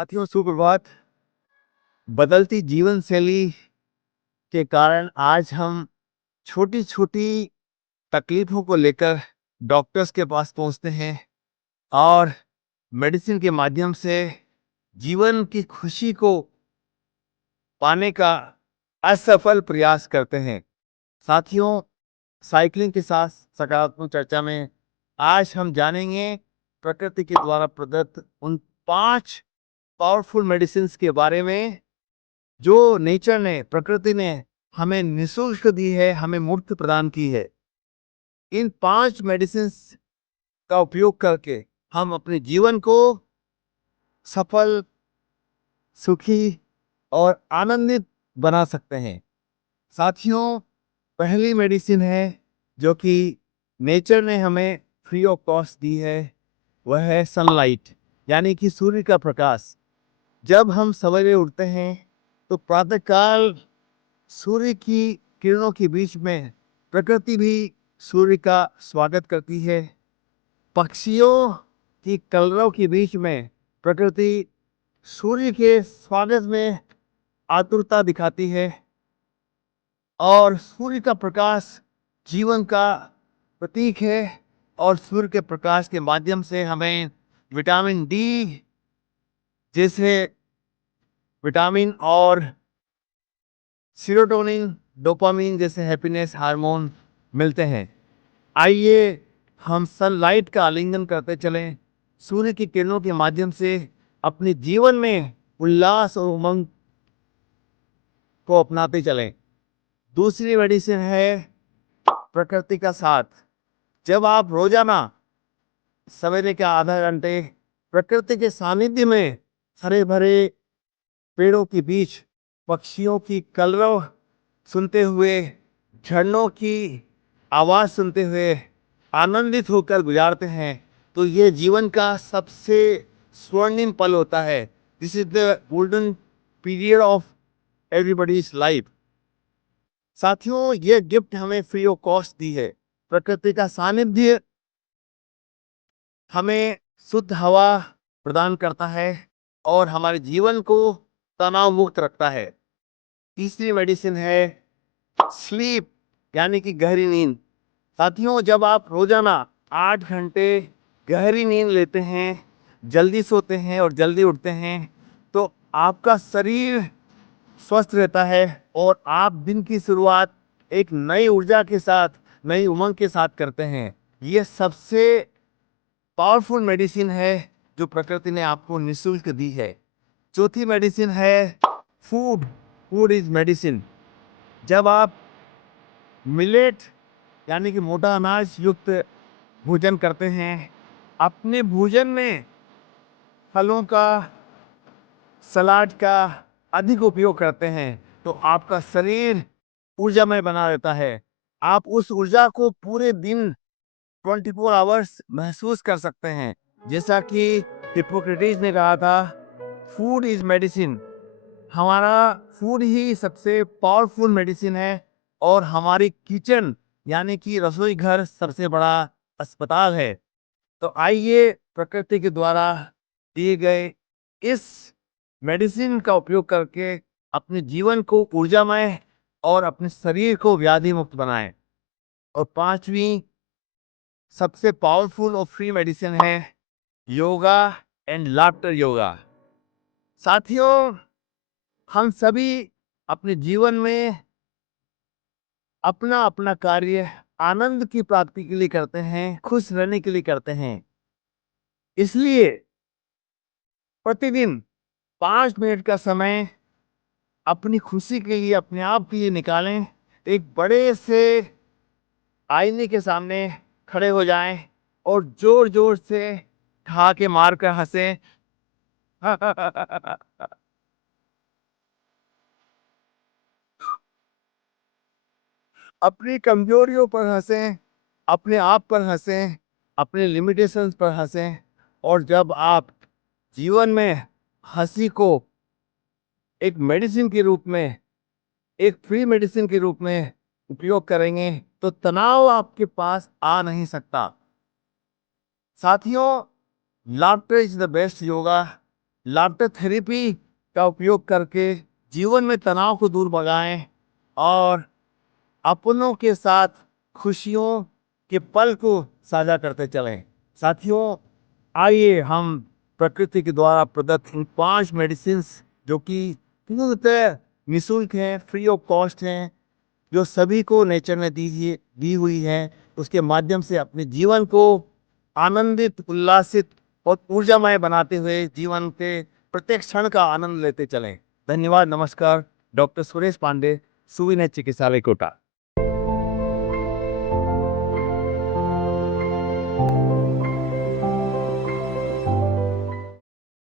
साथियों सुप्रभात। बदलती जीवन शैली के कारण आज हम छोटी-छोटी तकलीफों को लेकर डॉक्टर्स के पास पहुँचते हैं और मेडिसिन के माध्यम से जीवन की खुशी को पाने का असफल प्रयास करते हैं। साथियों, साइक्लिंग के साथ सकारात्मक चर्चा में आज हम जानेंगे प्रकृति के द्वारा प्रदत्त उन 5 पावरफुल मेडिसिन्स के बारे में जो नेचर ने, प्रकृति ने हमें निःशुल्क दी है, हमें मुफ्त प्रदान की है। इन 5 मेडिसिन्स का उपयोग करके हम अपने जीवन को सफल, सुखी और आनंदित बना सकते हैं। साथियों, पहली मेडिसिन है जो कि नेचर ने हमें फ्री ऑफ कॉस्ट दी है, वह है सनलाइट यानी कि सूर्य का प्रकाश। जब हम सवेरे उठते हैं तो प्रातःकाल सूर्य की किरणों के बीच में प्रकृति भी सूर्य का स्वागत करती है। पक्षियों की कलरव के बीच में प्रकृति सूर्य के स्वागत में आतुरता दिखाती है और सूर्य का प्रकाश जीवन का प्रतीक है और सूर्य के प्रकाश के माध्यम से हमें विटामिन डी जैसे विटामिन और सेरोटोनिन, डोपामिन जैसे हैप्पीनेस हार्मोन मिलते हैं। आइए हम सनलाइट का आलिंगन करते चलें, सूर्य की किरणों के माध्यम से अपने जीवन में उल्लास और उमंग को अपनाते चलें। दूसरी मेडिसिन है प्रकृति का साथ। जब आप रोजाना सवेरे के आधा घंटे प्रकृति के सानिध्य में हरे भरे पेड़ों के बीच पक्षियों की कलरव सुनते हुए, झरनों की आवाज सुनते हुए आनंदित होकर गुजारते हैं तो ये जीवन का सबसे स्वर्णिम पल होता है। This is the golden period of everybody's life. साथियों, ये गिफ्ट हमें फ्री ऑफ कॉस्ट दी है। प्रकृति का सानिध्य हमें शुद्ध हवा प्रदान करता है और हमारे जीवन को तनाव मुक्त रखता है। तीसरी मेडिसिन है स्लीप यानी कि गहरी नींद। साथियों, जब आप रोजाना 8 घंटे गहरी नींद लेते हैं, जल्दी सोते हैं और जल्दी उठते हैं तो आपका शरीर स्वस्थ रहता है और आप दिन की शुरुआत एक नई ऊर्जा के साथ, नई उमंग के साथ करते हैं। ये सबसे पावरफुल मेडिसिन है जो प्रकृति ने आपको निःशुल्क दी है। चौथी मेडिसिन है फूड। Food is medicine. जब आप मिलेट यानी कि मोटा अनाज युक्त भोजन करते हैं, अपने भोजन में फलों का, सलाद का अधिक उपयोग करते हैं तो आपका शरीर ऊर्जामय बना रहता है। आप उस ऊर्जा को पूरे दिन 24 आवर्स महसूस कर सकते हैं। जैसा कि हिप्पोक्रेटिस ने कहा था, फूड इज मेडिसिन। हमारा फूड ही सबसे पावरफुल मेडिसिन है और हमारी किचन यानी कि रसोई घर सबसे बड़ा अस्पताल है। तो आइए प्रकृति के द्वारा दिए गए इस मेडिसिन का उपयोग करके अपने जीवन को ऊर्जामय और अपने शरीर को व्याधि मुक्त बनाएं। और पांचवी सबसे पावरफुल और फ्री मेडिसिन है योगा एंड लाफ्टर योगा। साथियों, हम सभी अपने जीवन में अपना अपना कार्य आनंद की प्राप्ति के लिए करते हैं, खुश रहने के लिए करते हैं। इसलिए प्रतिदिन 5 मिनट का समय अपनी खुशी के लिए, अपने आप के लिए निकालें। एक बड़े से आईने के सामने खड़े हो जाएं और जोर जोर से ठहाके मार कर हंसें। अपनी कमजोरियों पर हंसें, अपने आप पर हंसें, अपने लिमिटेशंस पर हंसें। और जब आप जीवन में हंसी को एक मेडिसिन के रूप में, एक फ्री मेडिसिन के रूप में उपयोग करेंगे तो तनाव आपके पास आ नहीं सकता। साथियों, laughter is the best yoga. Laughter therapy का उपयोग करके जीवन में तनाव को दूर भगाएं और अपनों के साथ खुशियों के पल को साझा करते चलें। साथियों, आइए हम प्रकृति के द्वारा प्रदत्त इन 5 मेडिसिन्स जो कि पूर्णतः निःशुल्क हैं, फ्री ऑफ कॉस्ट हैं, जो सभी को नेचर ने दी हुई है, उसके माध्यम से अपने जीवन को आनंदित, उल्लासित और ऊर्जामय बनाते हुए जीवन के प्रत्येक क्षण का आनंद लेते चलें। धन्यवाद, नमस्कार। डॉक्टर सुरेश पांडे, सुविनय चिकित्सालय, कोटा।